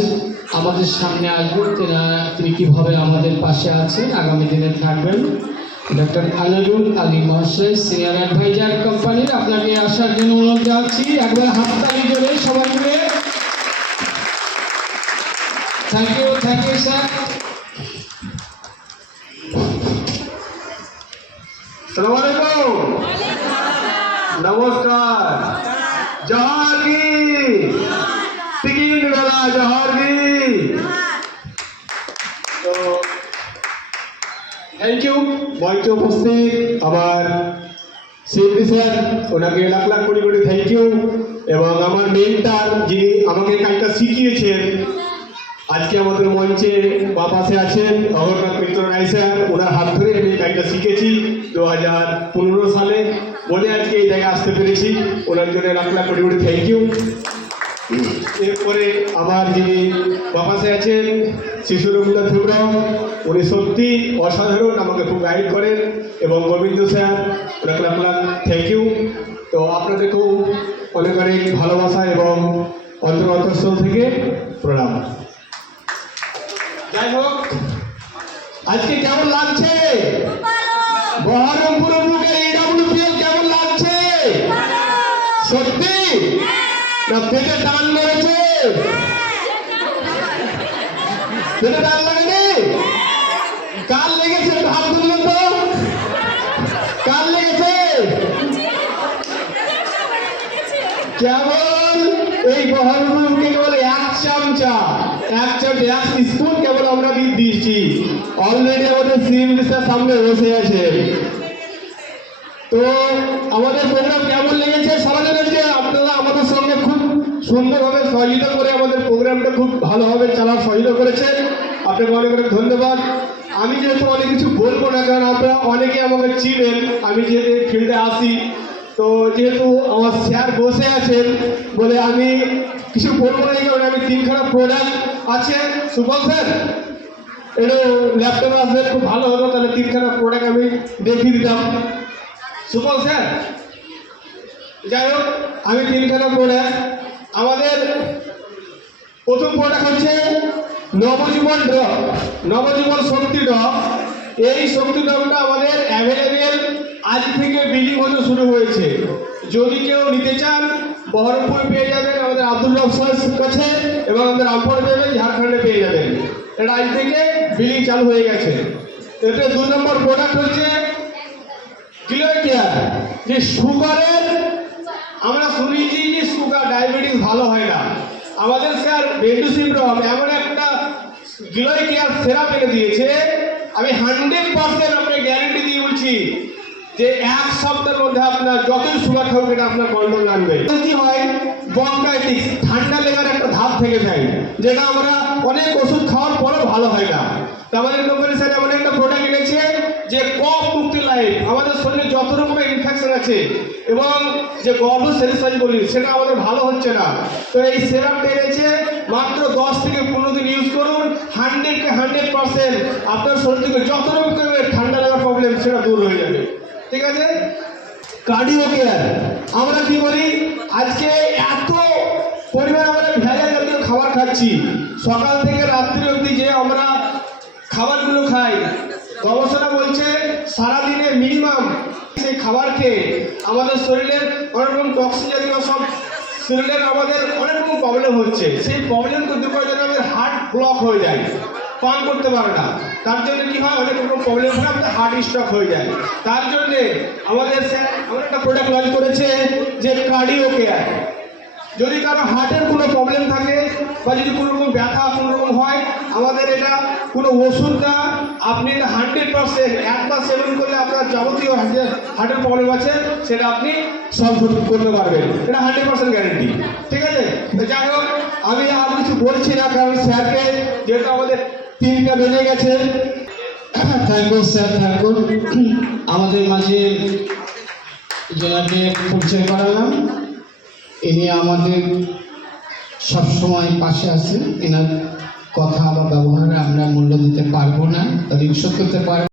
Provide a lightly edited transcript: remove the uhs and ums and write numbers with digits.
আছেন আমাদের সামনে আসবেন, তিনি কীভাবে আমাদের পাশে আছেন, আগামী দিনে থাকবেন। ডক্টর আনারুল আলী মহাশয়, সিনিয়র অ্যাডভাইজার কোম্পানির, আপনাকে আসার জন্য অনুরোধ জানাচ্ছি। একবার হাততালি জোরে সবাই মিলে। Thank you sir. আসসালামু আলাইকুম, নমস্কার, জোহার কি তিকিন বেলা, জোহার কি। তো থ্যাংক ইউ মঞ্চে উপস্থিত আমার সিএমডি স্যার, ওনাকে লাখ লাখ কোটি কোটি থ্যাংক ইউ। এবং আমার মেন্টার, যিনি আমাকে কাজটা শিখিয়েছেন, আজকে আমাদের মঞ্চে বা পাশে আছেন অমরনাথ মিত্র রায় স্যার। ওনার হাত ধরে আমি কাজটা শিখেছি 2015 সালে, বলে আজকে এই জায়গায় আসতে পেরেছি। ওনার জন্য লাখ লাখ কোটি কোটি থ্যাংক ইউ। এরপরে আমার যিনি বাপাসে আছেন শিশু রবীন্দ্র ত্রিপুরা, উনি সত্যি অসাধারণ, আমাকে খুব গাইড করেন। এবং গোবিন্দ স্যার, ওনাকে লাখ লাখ থ্যাংক ইউ। তো আপনাদেরকেও অনেক অনেক ভালোবাসা এবং অন্তরস্থল থেকে প্রণাম। যাই হোক, আজকে কেমন লাগছে বহরমপুরের বুকে এডব্লিউপিএল? কেমন লাগছে? সত্যি না পেটে টান লেগেছে? পেটে টান লাগেনি? কার লেগেছে? হাত তুললেন তো। কার লেগেছে? কেবল এই বহরমপুরকে কেবল এক চামচা এক স্পুন কেবল আমরা দিচ্ছি। অলরেডি আমাদের সিএমডি স্যার সামনে বসে আছে। তো আমাদের প্রোগ্রাম কেমন লেগেছে? সবাই জানাচ্ছে আপনারা আমাদের সঙ্গে খুব সুন্দরভাবে সহযোগিতা করে আমাদের প্রোগ্রামটা খুব ভালোভাবে চালার সহযোগিতা করেছেন। আপনাকে অনেক অনেক ধন্যবাদ। আমি যেহেতু অনেক কিছু বলবো না, কারণ আপনারা অনেকে আমাকে চিনেন, আমি যেহেতু ফিল্ডে আসি। তো যেহেতু আমার স্যার বসে আছেন বলে আমি কিছু বলবো না, কারণ আমি তিনখানা প্রোডাক্ট আছে। সুবল স্যার একটু ল্যাপটপে আসবেন, খুব ভালো হতো, তাহলে তিনখানা প্রোডাক্ট আমি দেখিয়ে দিতাম। সুবল স্যার, যাই হোক, আমি তিনখানা প্রোডাক্ট, আমাদের প্রথম প্রোডাক্ট হচ্ছে নবজীবন ড্রপ, নবজীবন শক্তি ড্রপ। এই শক্তি ড্রপটা আমাদের অ্যাভেলেবেল, আজ থেকে বিলিং হতে শুরু হয়েছে। যদি কেউ নিতে চান বহরমপুরে পেয়ে যাবেন আমাদের আব্দুল রব স্যারের কাছে, এবং আমাদের রামপুরে পেয়ে যাবেন, ঝাড়খণ্ডে পেয়ে যাবেন। এটা আজ থেকে বিলিং চালু হয়ে গেছে। এতে 2 নম্বর প্রোডাক্ট হচ্ছে কিলোয় কেয়ার। যে সুগারের, আমরা শুনেছি যে সুগার ডায়াবেটিস ভালো হয় না, আমাদের স্যার বেন্ডু সিন্ড্রোম এমন একটা গিলোয় কেয়ার সেরাপ এনে দিয়েছে। আমি 100% আপনাকে গ্যারেন্টি দিয়ে বলছি যে 1 সপ্তাহের মধ্যে আপনার যতই সুগার থাকুক এটা আপনার কন্ট্রোল আনবে। কি হয়, ব্রঙ্কাইটিস, ঠান্ডা লেগার একটা ধাপ থেকে যায়, যেটা আমরা অনেক ওষুধ খাওয়ার পরও ভালো হয় না। আমাদের কোম্পানি স্যার এমন একটা প্রোডাক্ট এনেছে যে কফ মুক্তি লাইফ। আমাদের শরীরে যত রকমের ইনফেকশন আছে এবং যে গর্ভ সেরিসাইজ বলি, সেটা আমাদের ভালো হচ্ছে না। তো এই সেরামটা এনেছে, মাত্র 10 থেকে 15 দিন ইউজ করুন, 100% আপনার শরীর থেকে যত রকমের ঠান্ডা লাগার প্রবলেম সেটা দূর হয়ে যাবে। ঠিক আছে? কার্ডিও কেয়ার, আমরা কি করি, আজকে এত পরিমাণে আমরা ভেজাল জাতীয় খাবার খাচ্ছি, সকাল থেকে রাত্রি অবধি যে আমরা খাবারগুলো খাই, গবেষণা বলছে সারাদিনে মিনিমাম সেই খাবার খেয়ে আমাদের শরীরের অনেক রকম টক্সিন জাতীয় সব শরীরের আমাদের অনেক রকম প্রবলেম হচ্ছে। সেই প্রবলেমকে দূর করার জন্য আমাদের হার্ট ব্লক হয়ে যায়, পান করতে পারে না। তার জন্য কি হয়, অনেক রকম প্রবলেম হয়, আমাদের হার্ট স্ট্রোক হয়ে যায়। তার জন্যে আমাদের স্যার এমন একটা প্রোডাক্ট লঞ্চ করেছে যে কার্ডিও কেয়ার। যদি কারো হার্টের কোনো প্রবলেম থাকে বা যদি কোনো রকম ব্যথা কোনো রকম হয়, আমাদের এটা কোনো ওষুধ না, আপনি এটা 100% একবার সেবন করলে আপনার যাবতীয় হার্টের প্রবলেম আছে সেটা আপনি সলভ করতে পারবেন। এটা 100% গ্যারেন্টি। ঠিক আছে? যাই হোক, আমি আর কিছু বলছি না, কারণ স্যারকে যেহেতু আমাদের 3টা বেজে গেছে। Thank you sir, thank you. আমাদের মাঝে জেলাকে পরিচয় করালাম, ইনি আমাদের সবসময় পাশে আছেন। এনার কথা বা ব্যবহারে আমরা মূল্য দিতে পারবো না, ঋণ শোধ করতে পারবো।